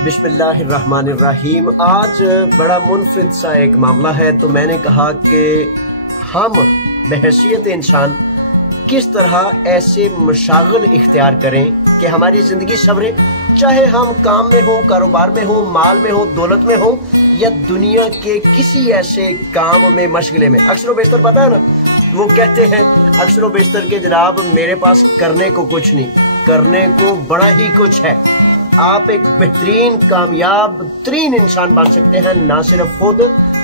बिस्मिल्लाहिर्रहमानिर्रहीम। आज बड़ा मुनफिद सा एक मामला है, तो मैंने कहा कि हम बहैसियत इंसान किस तरह ऐसे मशागल इख्तियार करें कि हमारी ज़िंदगी सवरे, चाहे हम काम में हो, कारोबार में हो, माल में हो, दौलत में हो, या दुनिया के किसी ऐसे काम में, मशगले में। अक्सर बेशतर पता है ना, वो कहते हैं अक्सर बेशतर के जनाब मेरे पास करने को कुछ नहीं, करने को बड़ा ही कुछ है। आप एक बेहतरीन कामयाब तरीन इंसान बन सकते हैं, ना सिर्फ खुद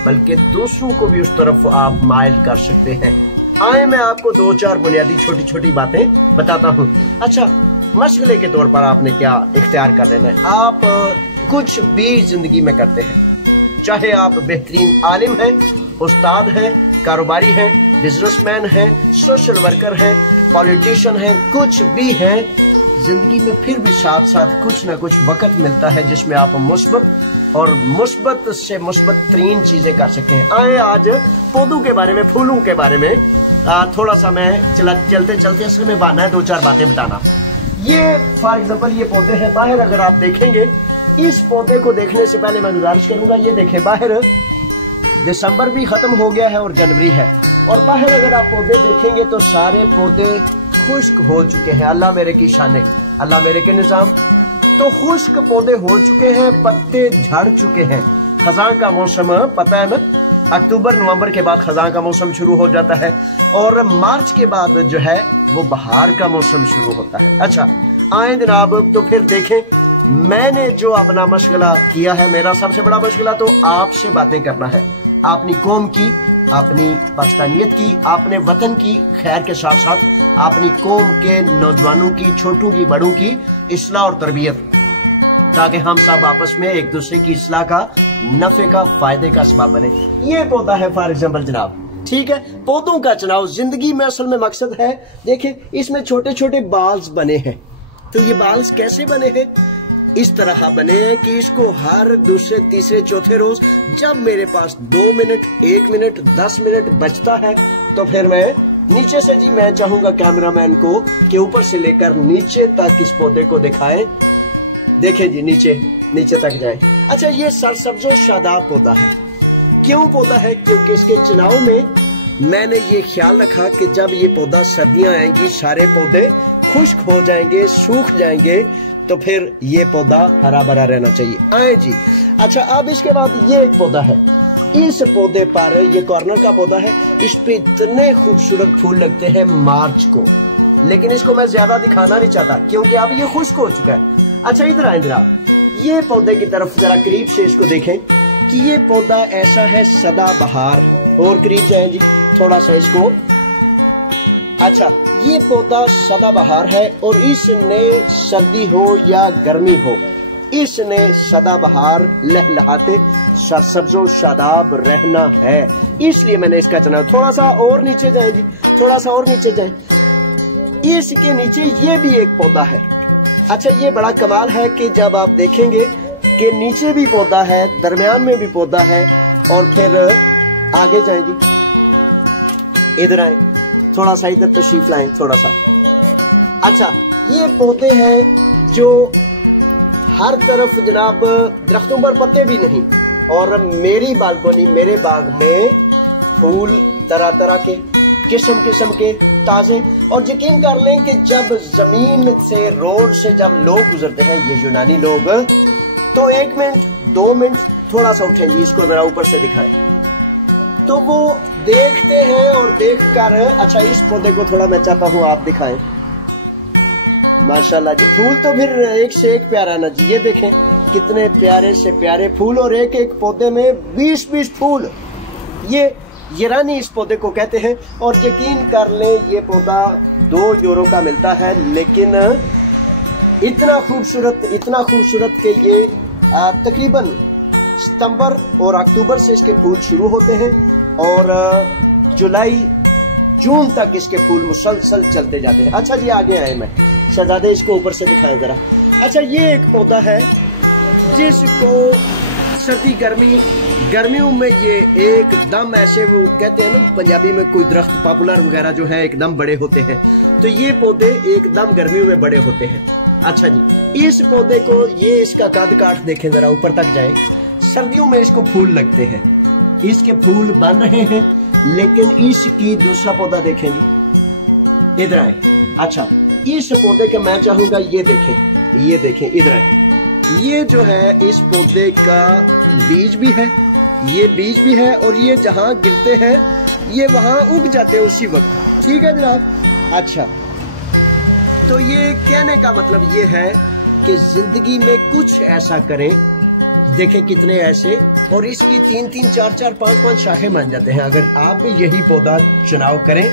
बल्कि दूसरों को भी उस तरफ आप माइल कर सकते हैं। आए मैं आपको दो चार बुनियादी छोटी छोटी बातें बताता हूँ। अच्छा, मशगले के तौर पर आपने क्या इख्तियार कर लेना है। आप कुछ भी जिंदगी में करते हैं, चाहे आप बेहतरीन आलिम हैं, उस्ताद हैं, कारोबारी हैं, बिजनेसमैन हैं, सोशल वर्कर हैं, पॉलिटिशियन हैं, कुछ भी हैं, जिंदगी में फिर भी साथ साथ कुछ ना कुछ वक्त मिलता है जिसमें आप मुस्बत और मुस्बत से मुस्बत तरीन चीजें कर सकते हैं। आए आज पौधों के बारे में, फूलों के बारे में थोड़ा सा मैं चलते चलते असल में बहाना है दो चार बातें बताना। ये फॉर एग्जाम्पल ये पौधे हैं, बाहर अगर आप देखेंगे, इस पौधे को देखने से पहले मैं गुजारिश करूंगा, ये देखें बाहर दिसंबर भी खत्म हो गया है और जनवरी है, और बाहर अगर आप पौधे देखेंगे तो सारे पौधे खुश्क हो चुके हैं। अल्लाह मेरे की शाने, अल्लाह मेरे के निजाम। तो खुश्क पौधे हो चुके हैं, पत्ते झड़ चुके हैं। खजां का मौसम पता है ना, अक्टूबर नवंबर के बाद खजां का मौसम शुरू हो जाता है, और मार्च के बाद जो है वो बहार का मौसम शुरू होता है। अच्छा आए जनाब, तो फिर देखें मैंने जो अपना मशगला किया है, मेरा सबसे बड़ा मशगला तो आपसे बातें करना है, अपनी कौम की, अपनी पाकिस्तानियत की, अपने वतन की खैर के साथ साथ अपनी कौम के नौजवानों की, छोटों की, बड़ों की इस्लाह और तरबियत, ताकि हम सब आपस में एक दूसरे की इस्लाह का, नफे का, फायदे का सबब बने। ये पौधा है फॉर एग्जाम्पल जनाब, ठीक है। पौधों का चुनाव जिंदगी में असल में मकसद है। देखिए इसमें छोटे छोटे बाल्स बने हैं, तो ये बाल्स कैसे बने हैं? इस तरह बने हैं कि इसको हर दूसरे तीसरे चौथे रोज जब मेरे पास 2 मिनट, 1 मिनट, 10 मिनट बचता है, तो फिर मैं नीचे से जी मैं चाहूंगा कैमरामैन को कि ऊपर से लेकर नीचे तक इस पौधे को दिखाएं। देखें जी, नीचे तक जाए। अच्छा, ये सरसब्जो शादाब पौधा है। क्यों पौधा है? क्योंकि इसके चुनाव में मैंने ये ख्याल रखा कि जब ये पौधा सर्दियां आएंगी, सारे पौधे खुश्क हो जाएंगे, सूख जाएंगे, तो फिर ये पौधा हरा भरा रहना चाहिए। आए जी। अच्छा, अब इसके बाद ये एक पौधा है। इस पौधे पर, ये कॉर्नर का पौधा है, इस पे इतने खूबसूरत फूल लगते हैं मार्च को, लेकिन इसको मैं ज्यादा दिखाना नहीं चाहता क्योंकि अब ये खुश्क हो चुका है। अच्छा इधर आए जरा, ये पौधे की तरफ जरा करीब से इसको देखें कि ये पौधा ऐसा है सदाबहार। और करीब जाए जी थोड़ा सा इसको। अच्छा, ये पौधा सदाबहार है और इसने सर्दी हो या गर्मी हो, इसने सदाबहार लहलहाते सरसब्जो शादाब रहना है, इसलिए मैंने इसका चुनाव। थोड़ा सा और नीचे जाए जी, थोड़ा सा और नीचे जाए। इसके नीचे ये भी एक पौधा है। अच्छा, ये बड़ा कमाल है कि जब आप देखेंगे कि नीचे भी पौधा है, दरमियान में भी पौधा है, और फिर आगे जाए जी, इधर आए, थोड़ा सा इधर तशरीफ लाएं, थोड़ा सा। अच्छा, ये पौधे हैं जो हर तरफ जनाब दरख्तों पर पत्ते भी नहीं, और मेरी बालकोनी, मेरे बाग में फूल तरह तरह के, किस्म किस्म के ताजे। और यकीन कर लें कि जब जमीन से, रोड से जब लोग गुजरते हैं, ये यूनानी लोग, तो 1 मिनट, 2 मिनट थोड़ा सा उठें जी, इसको जरा ऊपर से दिखाएं, तो वो देखते हैं और देखकर। अच्छा, इस पौधे को थोड़ा मैं चाहता हूँ आप दिखाएं। माशाल्लाह जी, फूल तो फिर एक से एक प्यारा ना जी। ये देखें कितने प्यारे से प्यारे फूल, और एक एक पौधे में 20-20 फूल। ये रानी इस पौधे को कहते हैं। और यकीन कर लें ये पौधा 2 यूरो का मिलता है, लेकिन इतना खूबसूरत कि ये तकरीबन सितंबर और अक्टूबर से इसके फूल शुरू होते हैं, और जुलाई जून तक इसके फूल मुसलसल चलते जाते हैं। अच्छा जी, आगे आए मैं, शहजादे इसको ऊपर से दिखाएं जरा। अच्छा, ये एक पौधा है जिसको सर्दी गर्मियों में ये एकदम ऐसे, वो कहते हैं ना पंजाबी में कोई दरख्त पॉपुलर वगैरह जो है एकदम बड़े होते हैं, तो ये पौधे एकदम गर्मियों में बड़े होते हैं। अच्छा जी, इस पौधे को, ये इसका कद काट देखें जरा, ऊपर तक जाए। सर्दियों में इसको फूल लगते हैं, इसके फूल बन रहे हैं, लेकिन इसकी दूसरा पौधा देखें जी, इधर आए। अच्छा, इस पौधे का मैं चाहूंगा ये देखें, इधर आए। ये जो है इस पौधे का बीज भी है, ये बीज भी है, और ये जहां गिरते हैं ये वहां उग जाते हैं उसी वक्त। ठीक है जनाब। अच्छा, तो ये कहने का मतलब ये है कि जिंदगी में कुछ ऐसा करें, देखें कितने ऐसे, और इसकी 3-3, 4-4, 5-5 शाखें बन जाते हैं। अगर आप भी यही पौधा चुनाव करें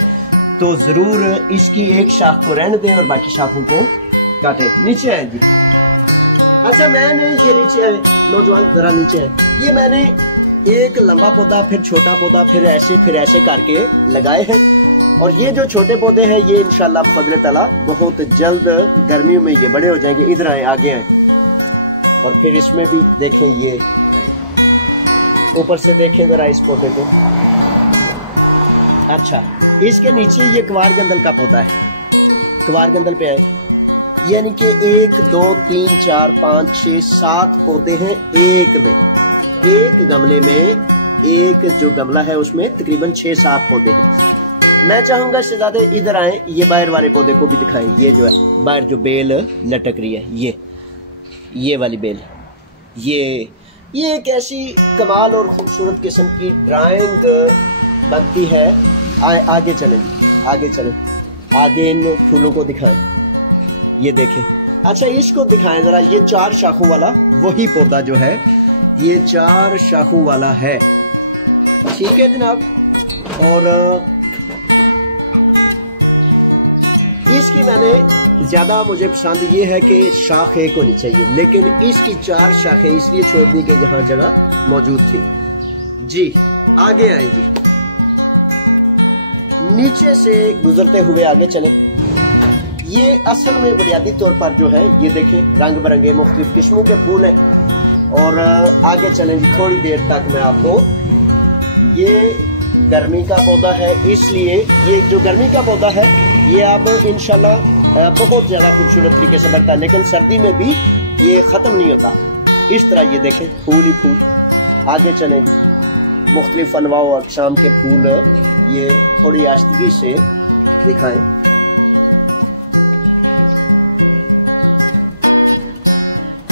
तो जरूर इसकी एक शाख को रहने दें और बाकी शाखों को काटें। नीचे आए जी। अच्छा, मैंने ये नीचे है, नौजवान जरा नीचे है, ये मैंने एक लंबा पौधा, फिर छोटा पौधा, फिर ऐसे करके लगाए हैं। और ये जो छोटे पौधे हैं ये इंशाल्लाह फजल ताला बहुत जल्द गर्मियों में ये बड़े हो जाएंगे। इधर आए, आगे आए, और फिर इसमें भी देखें, ये ऊपर से देखें जरा इस पौधे को। अच्छा, इसके नीचे ये कवार गंदल का पौधा है, कवार गंदल पे है, यानी कि 1, 2, 3, 4, 5, 6, 7 पौधे हैं एक में, एक गमले में। एक जो गमला है उसमें तकरीबन 6-7 पौधे हैं। मैं चाहूंगा शहजादे इधर आए, ये बाहर वाले पौधे को भी दिखाएं। ये जो है बाहर जो बेल लटक रही है, ये वाली बेल, ये एक ऐसी कमाल और खूबसूरत किस्म की ड्राइंग बनती है। आगे चलें, आगे इन फूलों को दिखाएं, ये देखें। अच्छा, इसको दिखाएं जरा, ये 4 शाखों वाला वही पौधा जो है, ये 4 शाखों वाला है। ठीक है जनाब। और इसकी मैंने ज्यादा, मुझे पसंद ये है कि शाख एक होनी चाहिए, लेकिन इसकी 4 शाखें इसलिए छोड़ दी कि यहाँ जगह मौजूद थी जी। आगे आए जी, नीचे से गुजरते हुए आगे चलें। ये असल में बुनियादी तौर पर जो है, ये देखें रंग बिरंगे मुख्तलिफ किस्मों के फूल हैं। और आगे चलें जी, थोड़ी देर तक मैं आपको, ये गर्मी का पौधा है, इसलिए ये जो गर्मी का पौधा है ये अब इंशाल्लाह बहुत ज्यादा खूबसूरत तरीके से बनता है, लेकिन सर्दी में भी ये खत्म नहीं होता। इस तरह ये देखें, फूल ही फूल। आगे चलें, मुख्तलिफ अनवा और अक़साम के फूल, ये थोड़ी आस्तगी से दिखाएं।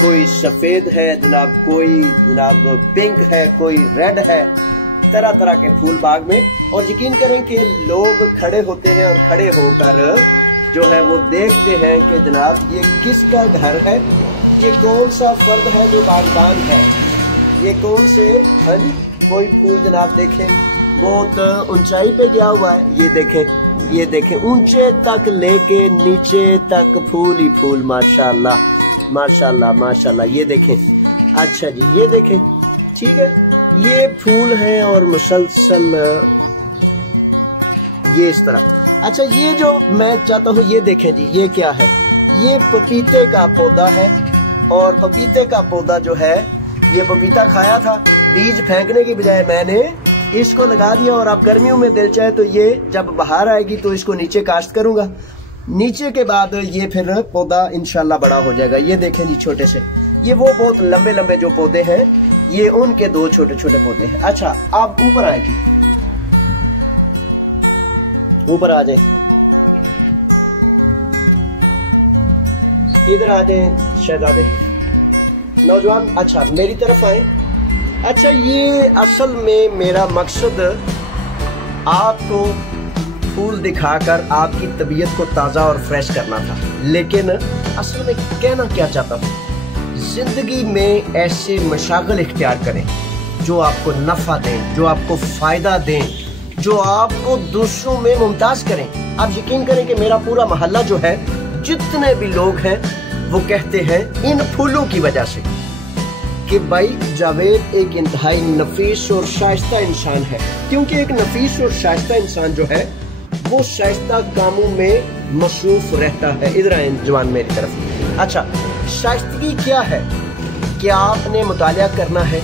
कोई सफेद है जनाब, कोई जनाब पिंक है, कोई रेड है, तरह तरह के फूल बाग में। और यकीन करें कि लोग खड़े होते हैं और खड़े होकर जो है वो देखते हैं कि जनाब ये किसका घर है, ये कौन सा फर्द है जो बागबान है, ये कौन से। हाँ जी, कोई फूल जनाब देखें बहुत ऊंचाई पे गया हुआ है, ये देखें ऊंचे तक लेके नीचे तक फूल ही फूल, माशाल्लाह माशाल्लाह माशाल्लाह। ये देखें। अच्छा जी, ये देखें, ठीक है, ये फूल है और मुसलसल ये इस तरह। अच्छा, ये जो मैं चाहता हूँ, ये देखें जी, ये क्या है, ये पपीते का पौधा है। और पपीते का पौधा जो है, ये पपीता खाया था, बीज फेंकने की बजाय मैंने इसको लगा दिया। और अब गर्मियों में दिल चाहे तो ये जब बाहर आएगी तो इसको नीचे काश्त करूंगा, नीचे के बाद ये फिर पौधा इंशाल्लाह बड़ा हो जाएगा। ये देखें जी, छोटे से, ये वो बहुत लंबे लंबे जो पौधे हैं, ये उनके 2 छोटे छोटे पौधे हैं। अच्छा, आप ऊपर आएगी, ऊपर आ जाए, इधर आ जाए शहजादे, नौजवान। अच्छा, मेरी तरफ आए। अच्छा, ये असल में मेरा मकसद आपको फूल दिखाकर आपकी तबीयत को ताज़ा और फ्रेश करना था, लेकिन असल में कहना क्या चाहता हूँ, जिंदगी में ऐसे मशागल इख्तियार करें जो आपको नफ़ा दें, जो आपको फ़ायदा दें, जो आपको दूसरों में मुमताज़ करें। आप यकीन करें कि मेरा पूरा मोहल्ला जो है, जितने भी लोग हैं वो कहते हैं इन फूलों की वजह से कि भाई जावेद एक इंतहाई नफीस और शाइस्ता इंसान है। क्योंकि एक नफीस और शाइस्ता इंसान जो है वो शाइस्ता कामों में मसरूफ रहता है। इधर आए जवान मेरी तरफ। अच्छा, शाइस्तगी क्या है कि आपने मुतालिया करना है,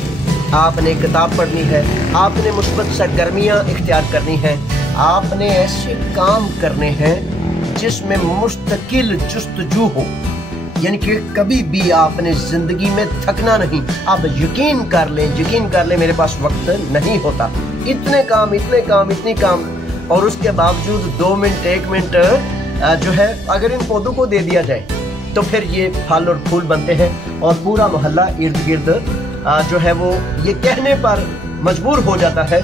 आपने किताब पढ़नी है, आपने मुस्बत सरगर्मियाँ इख्तियार करनी है, आपने ऐसे काम करने हैं जिसमें मुस्तकिल जुस्तजू हो, यानी कि कभी भी आपने जिंदगी में थकना नहीं। आप यकीन कर लें मेरे पास वक्त नहीं होता, इतने काम इतनी काम, और उसके बावजूद 2 मिनट 1 मिनट जो है अगर इन पौधों को दे दिया जाए तो फिर ये फल और फूल बनते हैं और पूरा मोहल्ला इर्द गिर्द जो है वो ये कहने पर मजबूर हो जाता है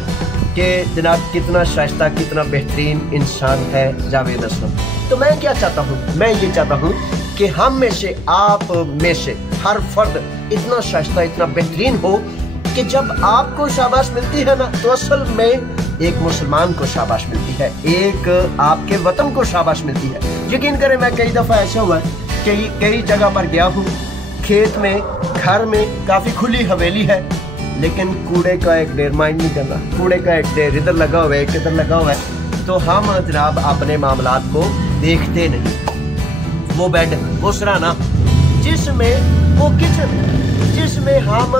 कि जनाब कितना शाइस्ता, कितना बेहतरीन इंसान है जावेद असलम। तो मैं क्या चाहता हूँ, मैं ये चाहता हूँ कि हम में से, आप में से हर फर्द इतना शाइस्ता, इतना बेहतरीन हो कि जब आपको शाबाश मिलती है ना, तो असल में एक मुसलमान को शाबाश मिलती है, एक आपके वतन को शाबाश मिलती है। यकीन करें, मैं कई दफ़ा ऐसा हुआ है कि कई जगह पर गया हूँ, खेत में, घर में काफ़ी खुली हवेली है, लेकिन कूड़े का एक ढेर माइंड नहीं करना, कूड़े का एक ढेर इधर लगा हुआ है, एक इधर लगा हुआ है, तो हम जनाब अपने मामलात को देखते नहीं। वो बेड, वो सराहना जिसमें, वो किचन जिसमें हम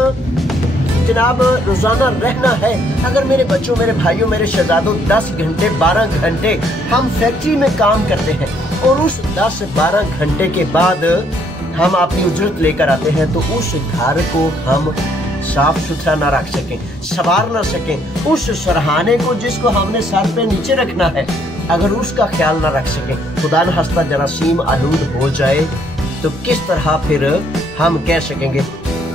जनाब रोजाना रहना है, अगर मेरे बच्चों, मेरे भाइयों, मेरे शहजादों 10 घंटे 12 घंटे हम फैक्ट्री में काम करते हैं और उस 10-12 घंटे के बाद हम अपनी उजरत लेकर आते हैं, तो उस घर को हम साफ सुथरा ना रख सकें, संवार ना सकें, उस सरहाने को जिसको हमने सर पे नीचे रखना है, अगर उसका ख्याल ना रख सकें, खुदा न हस्ता जरासीम आलूद हो जाए, तो किस तरह फिर हम कह सकेंगे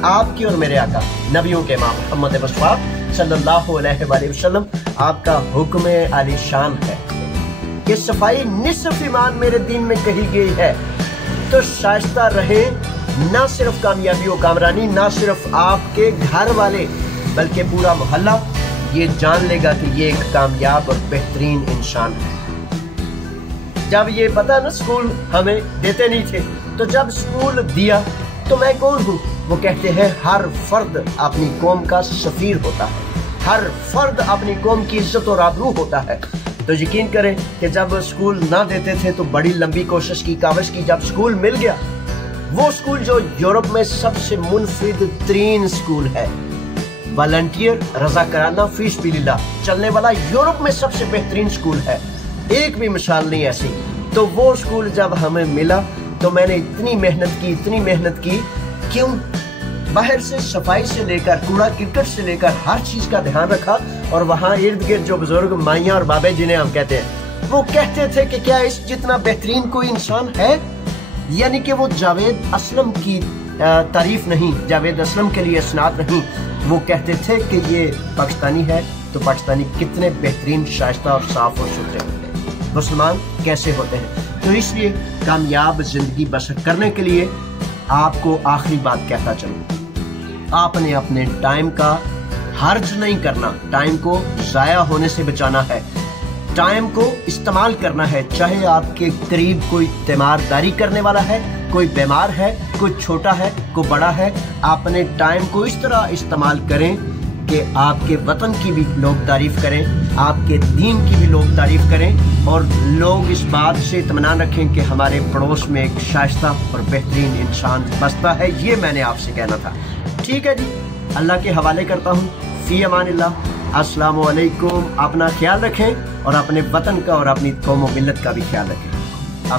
आपकी और मेरे आका नबियों के इमाम मोहम्मद मुस्तफा सल्लल्लाहु अलैहि वसल्लम आपका हुक्म आलीशान है कि सफाई निस्फ ईमान मेरे दीन में कही गई है। तो शाइस्ता रहे, ना सिर्फ कामयाबी और कामरानी, ना सिर्फ आपके घर वाले, बल्कि पूरा मोहल्ला ये जान लेगा कि ये एक कामयाब और बेहतरीन इंसान है। जब ये पता ना, स्कूल हमें देते नहीं थे, तो जब स्कूल दिया तो मैं कौन हूँ, वो कहते हैं हर फर्द अपनी कौम का सफीर होता है, हर फर्द अपनी कौम की इज्जत और आबरू होता है। तो यकीन करें कि जब स्कूल ना देते थे तो बड़ी लंबी कोशिश की, काविश की, जब स्कूल मिल गया, वो स्कूल जो यूरोप में सबसे मुनफरिद तरीन स्कूल है, वॉलंटियर रज़ाकाराना फी सबिलिल्लाह चलने वाला यूरोप में सबसे बेहतरीन स्कूल है, एक भी मिसाल नहीं ऐसी। तो वो स्कूल जब हमें मिला तो मैंने इतनी मेहनत की, क्यों? बाहर से सफाई से लेकर कूड़ा क्रिकेट से लेकर हर चीज का ध्यान रखा, और वहाँ इर्द गिर्द जो बुजुर्ग माइयाँ और बाबे जिन्हें हम कहते हैं, वो कहते थे कि क्या इस जितना बेहतरीन कोई इंसान है? यानी कि वो जावेद असलम की तारीफ नहीं, जावेद असलम के लिए स्नात नहीं, वो कहते थे कि ये पाकिस्तानी है, तो पाकिस्तानी कितने बेहतरीन, शाइस्ता और साफ और सुथरे होते हैं, मुसलमान कैसे होते हैं। तो इसलिए कामयाब जिंदगी बसर करने के लिए आपको आखिरी बात कहता चलूं, आपने अपने टाइम का हर्ज नहीं करना, टाइम को जाया होने से बचाना है, टाइम को इस्तेमाल करना है। चाहे आपके करीब कोई तीमारदारी करने वाला है, कोई बीमार है, कोई छोटा है, कोई बड़ा है, आपने टाइम को इस तरह इस्तेमाल करें कि आपके वतन की भी लोग तारीफ करें, आपके दीन की भी लोग तारीफ करें, और लोग इस बात से इत्मीनान रखें कि हमारे पड़ोस में एक शाइस्ता और बेहतरीन इंसान बसता है। ये मैंने आपसे कहना था। ठीक है जी, अल्लाह के हवाले करता हूँ। फी अमानिल्लाह। अस्सलामु अलैकुम। अपना ख्याल रखें और अपने वतन का और अपनी कौम व मिल्लत का भी ख्याल रखें।